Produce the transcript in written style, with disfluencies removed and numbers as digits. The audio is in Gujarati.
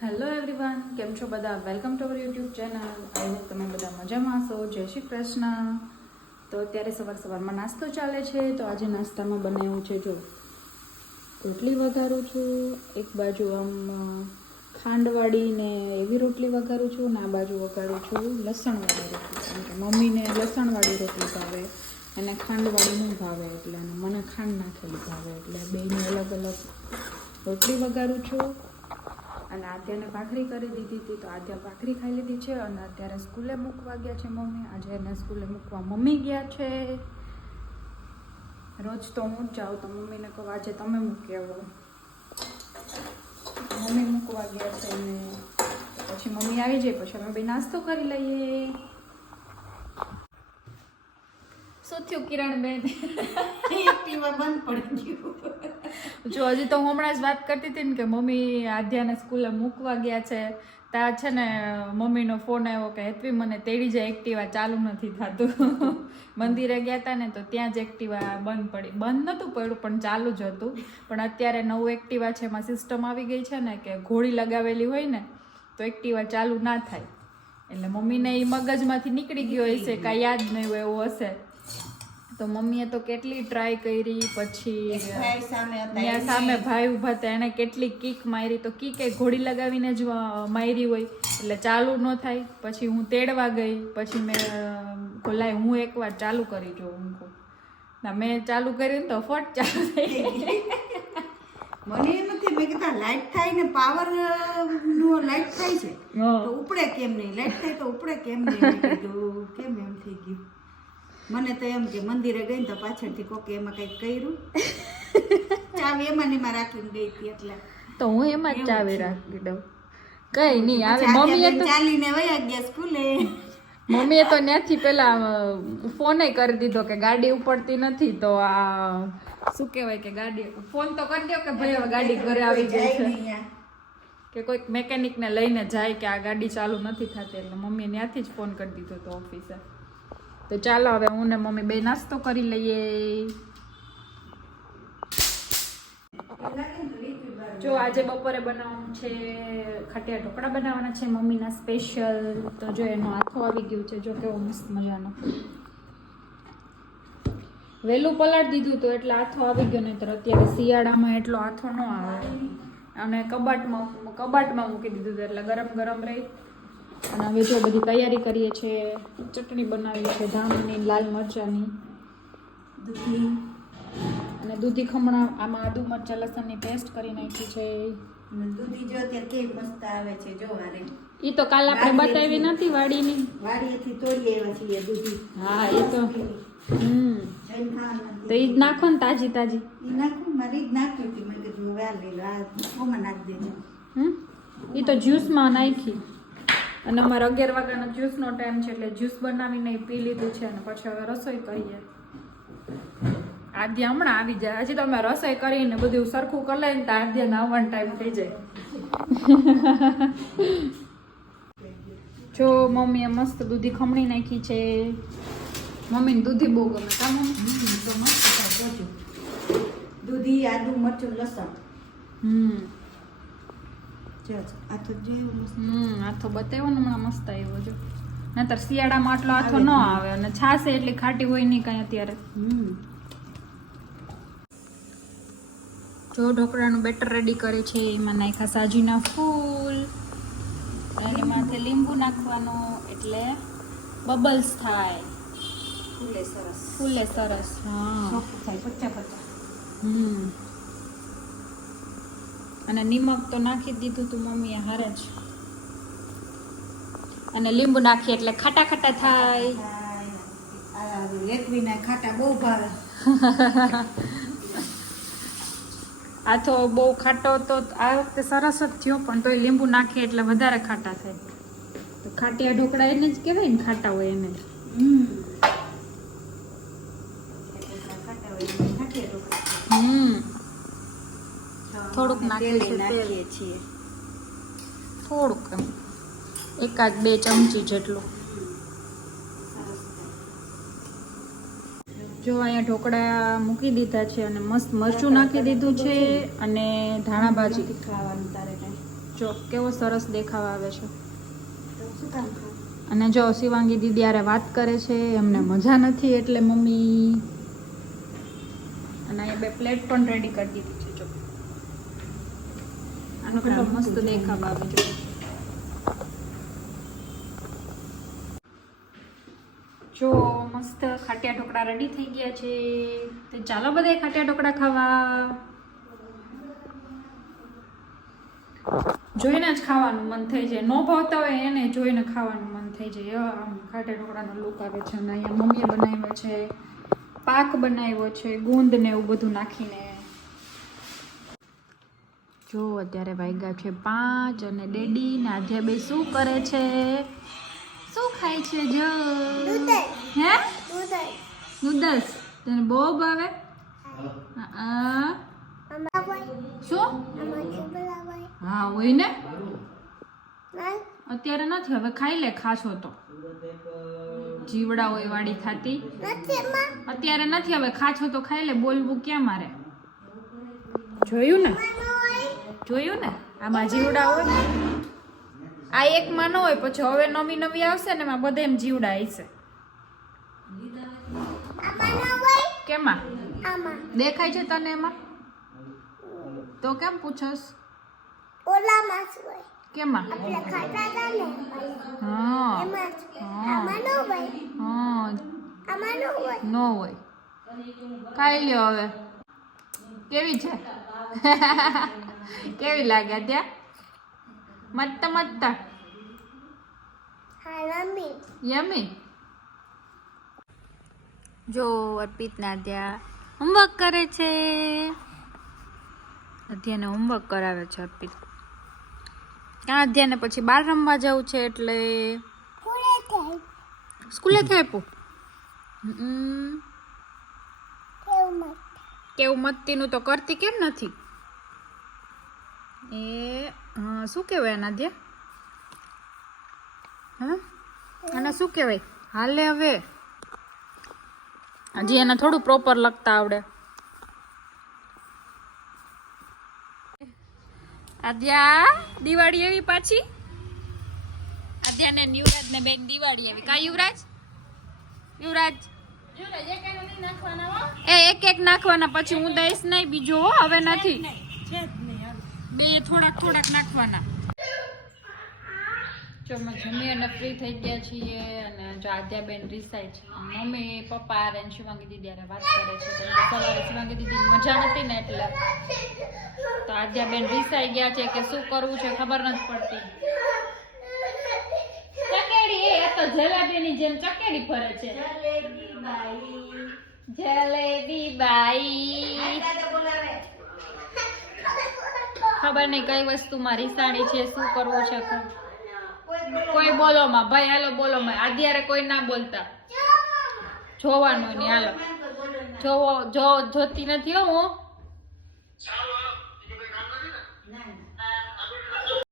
હેલો એવરીવન, કેમ છો બધા? Welcome to our YouTube channel. I hope તમે બધા મજામાં હશો. જય શ્રી કૃષ્ણ. તો અત્યારે સવારમાં નાસ્તો ચાલે છે. તો આજે નાસ્તામાં બનાવ્યું છે, જો રોટલી વઘારું છું. એક બાજુ આમ ખાંડવાળી ને એવી રોટલી વઘારું છું, ને આ બાજુ વઘારું છું લસણવાળી રોટલી. કારણ કે મમ્મીને લસણવાળી રોટલી ભાવે અને ખાંડવાળી નહીં ભાવે, એટલે અને મને ખાંડ નાખેલી ભાવે, એટલે બેયની અલગ અલગ રોટલી વઘારું છું. અને આદ્યાને ભાખરી કરી દીધી હતી, તો આદ્યા ભાખરી ખાઈ લીધી છે. અને અત્યારે સ્કૂલે મૂકવા ગયા છે મમ્મી. આજે એને સ્કૂલે મૂકવા મમ્મી ગયા છે. રોજ તો હું જ જાઉં, તો મમ્મીને કહું આજે તમે મૂકી આવો. મમ્મી મૂકવા ગયા છે ને પછી મમ્મી આવી જાય પછી અમે બે નાસ્તો કરી લઈએ. શું થયું કિરણબેન? એક્ટિવા બંધ પડી ગયું. જો હજી તો હું હમણાં જ વાત કરતી હતી ને કે મમ્મી આદ્યાને સ્કૂલે મૂકવા ગયા છે. ત્યાં છે ને મમ્મીનો ફોન આવ્યો કે હેતવી મને તેડી જાય, એક્ટિવા ચાલુ નથી થતું. મંદિરે ગયા હતા ને તો ત્યાં જ એક્ટિવા બંધ પડી. બંધ નહોતું પડ્યું પણ ચાલુ જ હતું. પણ અત્યારે નવું એક્ટિવા છે, એમાં સિસ્ટમ આવી ગઈ છે ને કે ઘોડી લગાવેલી હોય ને તો એક્ટિવા ચાલુ ના થાય. એટલે મમ્મીને એ મગજમાંથી નીકળી ગયો હશે, કાંઈ યાદ નહીં હોય એવું હશે. તો મમ્મીએ તો કેટલી ટ્રાય કરી, પછી ત્યાં સામે ભાઈ ઊભા હતા, એણે કેટલી કીક મારી. તો કીક એ ઘોડી લગાવીને જ મારી હોય એટલે ચાલુ ન થાય. પછી હું તેડવા ગઈ, પછી મેં બોલાય હું એકવાર ચાલુ કરી જોઉં. ના મેં ચાલુ કર્યું ને તો ફટ ચાલુ થઈ ગઈ. મને એ નથી, મેં કીધા લાઈટ થાય ને પાવર નું લાઈટ થાય છે તો ઉપડે કેમ નહીં, લાઈટ થાય તો ઉપડે કેમ નહીં. મેં કીધું કેમ એમ થઈ ગયું. મને તો એમ કે મંદિરે ગઈ ને તો પાછળથી કોકે એમાં કંઈક કર્યું, ચાવી એમાં ને એમાં રાખીને ગઈ હતી એટલે તો હું એમાં જ ચાવી રાખી દઉં. કઈ નહીં આવે. મમ્મીએ તો ચાલીને વયા ગયા સ્કૂલે. મમ્મીએ તો ત્યાંથી પેલા ફોન કરી દીધો કે ગાડી ઉપડતી નથી, તો આ શું કહેવાય કે ગાડી ફોન તો કરી દો કે ભાઈ હવે ગાડી ઘરે આવી ગઈ છે, કે કોઈક મેકેનિકને લઈને જાય કે આ ગાડી ચાલુ નથી થતી. એટલે મમ્મીએ ત્યાંથી જ ફોન કરી દીધો હતો ઓફિસે. તો ચાલો હવે હું ને મમ્મી બે નાસ્તો કરી લઈએ. જો આજે બપોરે બનાવવાનું છે ખાટિયા ઢોકળા બનાવવાના છે મમ્મીના સ્પેશિયલ. તો જો એનો આથો આવી ગયું છે, જો કેવો મસ્ત મજાનો. વહેલું પલાળી દીધું તો એટલે આથો આવી ગયો, નહીંતર અત્યારે શિયાળામાં એટલો આથો ન આવે. અને કબાટમાં મૂકી દીધું હતું એટલે ગરમ ગરમ રહી. અને હવે જો બધી તૈયારી કરીએ છીએ. ચટણી બનાવી છે ધાણાની, લાલ મરચાંની, દૂધી અને દૂધી ખમણા. આમાં આદુ મરચાં લસણની પેસ્ટ કરી નાખી છે. દૂધી જો અત્યારે કેવી મસ્ત આવે છે જો. વારે એ તો કાલ આપણે બતાવી નથી વાડીની, વાડીએથી તોડી આવ્યા છીએ દૂધી. હા એ તો તો ઈ જ નાખો ને તાજી તાજી. ઈ નાખું, મારી જ નાખી હતી. મેં કીધું હવે આ લઈ લો, આ ઓમાં નાખી દેજો. એ તો જ્યુસમાં નાખી. અને અમારે 11 વાગ્યાનો જ્યુસનો ટાઈમ છે એટલે જ્યુસ બનાવીને પી લીધું છે. અને પછી હવે રસોઈ કરીએ. આદ્યા હમણાં આવી જાય. હજી તો અમે રસોઈ કરીને બધું સરખું કરી લઈને તો આદ્યાને આવવાનો ટાઈમ થઈ જાય. જો મમ્મીએ મસ્ત દૂધી ખમણી નાખી છે. મમ્મીને દૂધી બહુ ગમે. કા મમ્મી? તો મસ્ત થાય બધું. દૂધી, આદુ, મરચું, લસણ. આથો બતાવ્યો ને હમણાં મસ્ત આવ્યો જો. નહીતર શિયાળામાં આટલો આથો ન આવે. અને છાશ એટલી ખાટી હોય નહીં કઈ અત્યારે. જો ઢોકળાનું બેટર રેડી કરે છે. એમાં નાખ્યા સાજીના ફૂલ, એની માથે લીંબુ નાખવાનો એટલે બબલ્સ થાય, ફૂલે સરસ. હા અને નિમક તો નાખી દીધું તું મમ્મીએ હારે જ. અને લીંબુ નાખીએ એટલે ખાટા ખાટા થાય. લેખવીના ખાટા બહુ ભાવે. આ તો બહુ ખાટો તો આ વખતે સરસ જ થયો, પણ તોય લીંબુ નાખીએ એટલે વધારે ખાટા થાય. તો ખાટિયા ઢોકળા એને જ કહેવાય ને, ખાટા હોય એને. થોડુંક નાખીએ છીએ, થોડુંક એમ 1-2 ચમચી જેટલું. જો અહીંયા ઢોકળા મૂકી દીધા છે અને મસ્ત મરચું નાખી દીધું છે અને ધાણા ભાજી. ખાવાનું તારે જો કેવો સરસ દેખાવા આવે છે. તો શું કામ થાય? અને જો શિવાંગી દીદી હારે વાત કરે છે, એમને મજા નથી એટલે મમ્મી. અને અહીંયા 2 પ્લેટ પણ રેડી કરી દીધી છે. જો આનો કેટલો મસ્ત દેખાવ આવે છે. જો મસ્ત ખાટિયા ઢોકળા રેડી થઈ ગયા છે. તો ચાલો બધા ખાટિયા ઢોકળા ખાવા. જોઈને જ ખાવાનું મન થઈ જાય. ન ભાવતા હોય એને જોઈને ખાવાનું મન થઈ જાય. આમ ખાટિયા ઢોકળાનો લુક આવે છે. અને અહીંયા મમ્મીએ બનાવ્યો છે, પાક બનાવ્યો છે, ગુંદ ને એવું બધું નાખીને. જો અત્યારે વાગ્યા છે 5 અને ડેડી ને આધ્યા બે શું કરે છે? શું ખાય છે? જો હે નૂડલ્સ તને બહુ ભાવે? શું? હા હોય ને, અત્યારે નથી, હવે ખાઈ લે ખાશો તો. જીવડા હોય વાળી થાતી, અત્યારે નથી, હવે ખાશો તો ખાઈ લે. બોલવું ક્યાં મારે? જોયું ને, જોયું ને, આમાં જીવડા હોય. આ એકમાં ન હોય, પછી હવે નવી નવી આવશે ને એમાં બધા એમ જીવડા આવશે. કેમાં દેખાય છે તને એમાં? તો કેમ પૂછસ? કેમાં? હા નો હોય. ખાઈ લ્યો હવે. કેવી છે? કેવી લાગે ત્યાં? મત્ત મત્ત યમી. જો અર્પિતના ત્યાં હોમવર્ક કરે છે. અધ્યાને હોમવર્ક કરાવે છે અર્પિત. ક્યાં અધ્યાને પછી બહાર રમવા જવું છે એટલે સ્કૂલે થી આપ્યું. કેવું મત્તીનું તો કરતી કેમ નથી? એ શું કહેવાય એના ધ્યા? હા અને શું કહેવાય? હાલે હવે હજી એને થોડું પ્રોપર લખતા આવડે. આદ્યા દિવાળી એવી પાછી. આદ્યા ને યુવરાજ ને બેન દિવાળી એવી. કા યુવરાજ? યુવરાજ એક એક નાખવાના, પછી હું દઈશ નહીં બીજો. હવે નથી, બે થોડાક થોડાક નાખવાના. જો અમે જમી અને ફ્રી થઈ ગયા છીએ. અને જો આદ્યાબેન રિસાય છે. મમ્મી પપ્પા અને શિવાંગી દીદી હારે વાત કરે છે. સવારે શિવાંગી દીદી મજા નથી ને એટલે તો આદ્યાબેન રિસાઈ ગયા છે કે શું કરવું છે ખબર નથી પડતી. ચકેડી એ તો જલેબીની જેમ ચકેડી ફરે છે. જલેબી બાઈ ખબર નહીં કઈ વસ્તુમાં રિસાણી છે, શું કરવું છે. કોઈ બોલો માં ભાઈ, હાલો બોલો માં. આદ્યારે કોઈ ના બોલતા, જોવાનું નહીં. હાલો જોવો, જોતી નથી હો હું.